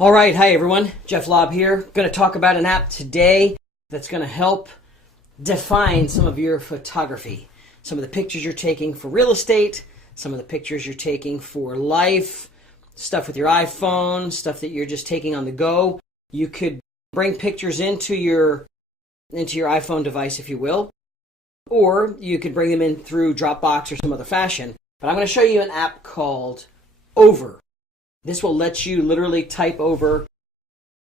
All right, hi everyone, Jeff Lobb here. Going to talk about an app today that's going to help define some of your photography. Some of the pictures you're taking for real estate, some of the pictures you're taking for life, stuff with your iPhone, stuff that you're just taking on the go. You could bring pictures into your iPhone device, if you will, or you could bring them in through Dropbox or some other fashion. But I'm going to show you an app called Over. This will let you literally type over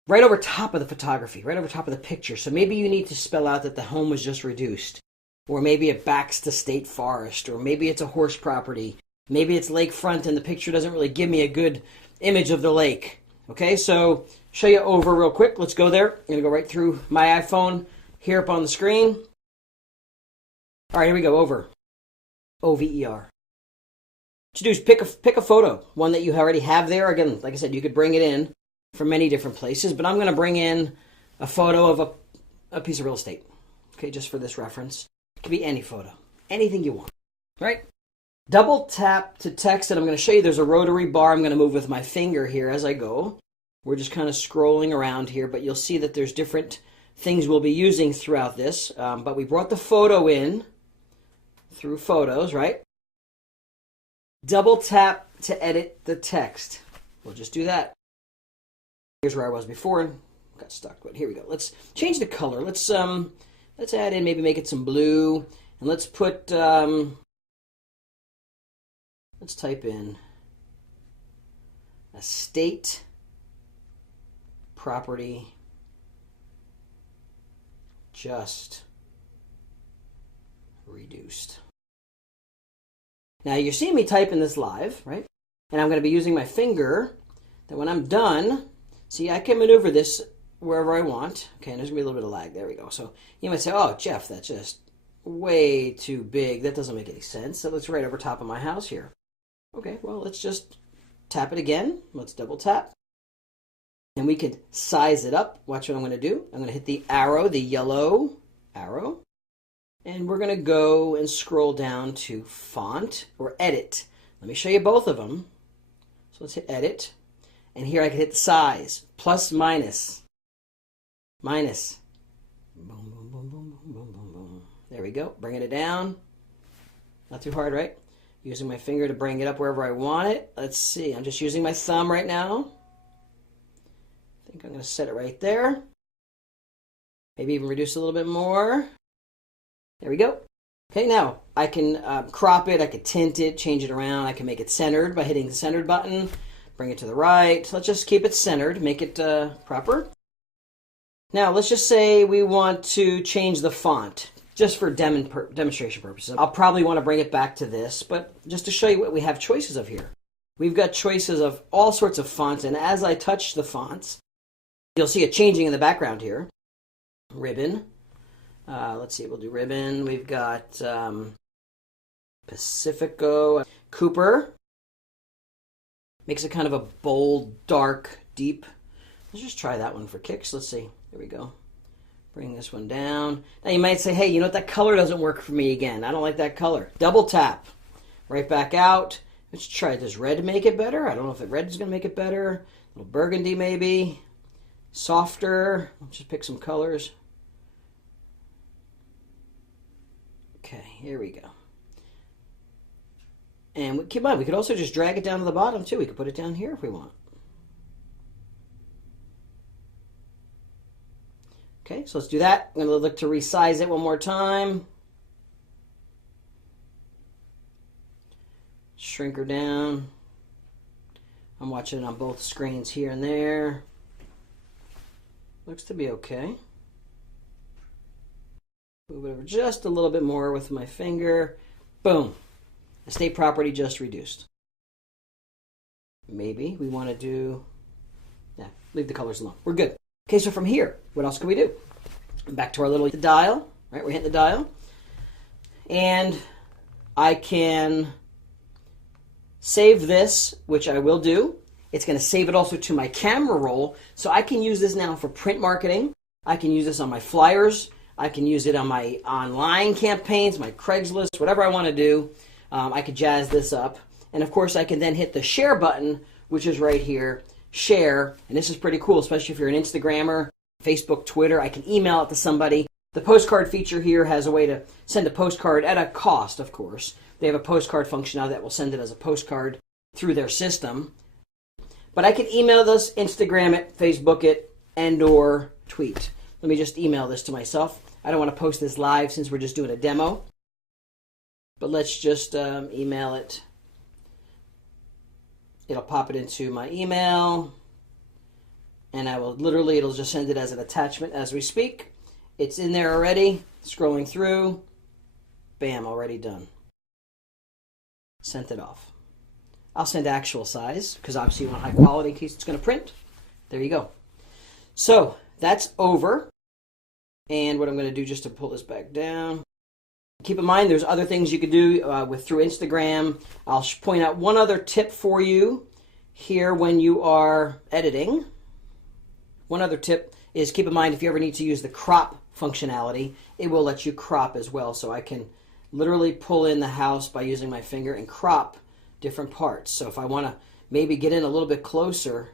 right over top of the photography, right over top of the picture. So maybe you need to spell out that the home was just reduced, or maybe it backs to state forest, or maybe it's a horse property, maybe it's lakefront and the picture doesn't really give me a good image of the lake. Okay, so show you Over real quick. Let's go there. I'm going to go right through my iPhone here up on the screen. All right, here we go, Over. O-V-E-R. What you do is pick a photo, one that you already have there. Again, like I said, you could bring it in from many different places, but I'm going to bring in a photo of a piece of real estate, okay, just for this reference. It could be any photo, anything you want, right? Double tap to text, and I'm going to show you there's a rotary bar. I'm going to move with my finger here as I go. We're just kind of scrolling around here, but you'll see that there's different things we'll be using throughout this, but we brought the photo in through Photos, right? Double tap to edit the text. We'll just do that. Here's where I was before and got stuck, but here we go. Let's change the color. Let's add in, maybe make it some blue, and let's put let's type in estate property just reduced. Now you're seeing me typing this live, right? And I'm going to be using my finger that when I'm done, see, I can maneuver this wherever I want. Okay, and there's going to be a little bit of lag. There we go. So you might say, oh, Jeff, that's just way too big. That doesn't make any sense. That looks right over top of my house here. Okay, well, let's just tap it again. Let's double tap. And we could size it up. Watch what I'm going to do. I'm going to hit the arrow, the yellow arrow. And we're going to go and scroll down to Font or Edit. Let me show you both of them. So let's hit Edit. And here I can hit the size. Plus, minus. Minus. Boom, boom, boom, boom, boom, boom, boom. There we go. Bringing it down. Not too hard, right? Using my finger to bring it up wherever I want it. Let's see. I'm just using my thumb right now. I think I'm going to set it right there. Maybe even reduce a little bit more. There we go. Okay, now I can crop it, I can tint it, change it around, I can make it centered by hitting the centered button, bring it to the right. Let's just keep it centered, make it proper. Now let's just say we want to change the font, just for demonstration purposes. I'll probably want to bring it back to this, but just to show you what we have choices of here. We've got choices of all sorts of fonts, and as I touch the fonts, you'll see it changing in the background here. Ribbon. Let's see, we'll do ribbon. We've got Pacifico. Cooper. Makes it kind of a bold, dark, deep. Let's just try that one for kicks. Let's see. There we go. Bring this one down. Now you might say, hey, you know what? That color doesn't work for me again. I don't like that color. Double tap. Right back out. Let's try. Does red make it better? I don't know if red is going to make it better. A little burgundy maybe. Softer. Let's just pick some colors. Okay, here we go. And keep in mind, we could also just drag it down to the bottom too. We could put it down here if we want. Okay, so let's do that. I'm going to look to resize it one more time. Shrink her down. I'm watching it on both screens here and there. Looks to be okay. Move it over just a little bit more with my finger. Boom. Estate property just reduced. Maybe we want to do, leave the colors alone. We're good. Okay, so from here, what else can we do? Back to our little dial, right? We're hitting the dial. And I can save this, which I will do. It's going to save it also to my camera roll. So I can use this now for print marketing. I can use this on my flyers. I can use it on my online campaigns, my Craigslist, whatever I want to do. I could jazz this up. And of course, I can then hit the share button, which is right here, share, and this is pretty cool, especially if you're an Instagrammer, Facebook, Twitter. I can email it to somebody. The postcard feature here has a way to send a postcard at a cost, of course. They have a postcard functionality that will send it as a postcard through their system. But I can email this, Instagram it, Facebook it, and or tweet. Let me just email this to myself. I don't want to post this live since we're just doing a demo. But let's just email it. It'll pop it into my email. And I will literally, it'll just send it as an attachment as we speak. It's in there already. Scrolling through. Bam, already done. Sent it off. I'll send actual size because obviously you want high quality in case it's going to print. There you go. So that's over. And what I'm going to do just to pull this back down. Keep in mind there's other things you could do through Instagram. I'll point out one other tip for you here when you are editing. One other tip is keep in mind if you ever need to use the crop functionality, it will let you crop as well. So I can literally pull in the house by using my finger and crop different parts. So if I want to maybe get in a little bit closer,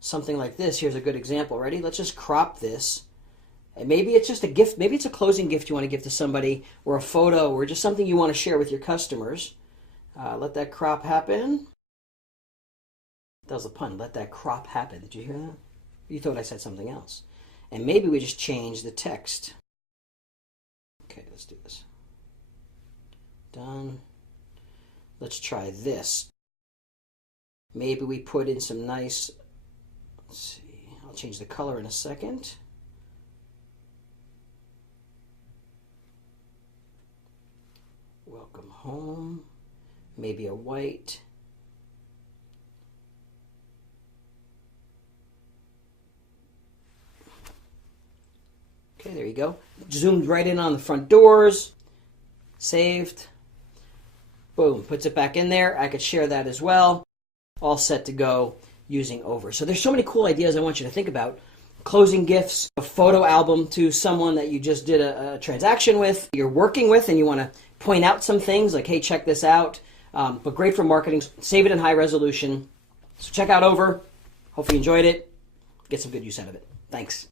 something like this, here's a good example. Ready? Let's just crop this. And maybe it's just a gift, maybe it's a closing gift you want to give to somebody, or a photo, or just something you want to share with your customers. Let that crop happen. That was a pun. Let that crop happen. Did you hear that? You thought I said something else. And maybe we just change the text. Okay, let's do this. Done. Let's try this. Maybe we put in some nice, let's see, I'll change the color in a second. Welcome home. Maybe a white. Okay, there you go. Zoomed right in on the front doors. Saved. Boom, puts it back in there. I could share that as well. All set to go using Over. So there's so many cool ideas I want you to think about. Closing gifts, a photo album to someone that you just did a transaction with, you're working with, and you want to point out some things like, hey, check this out. But great for marketing. Save it in high resolution. So check out Over. Hopefully you enjoyed it. Get some good use out of it. Thanks.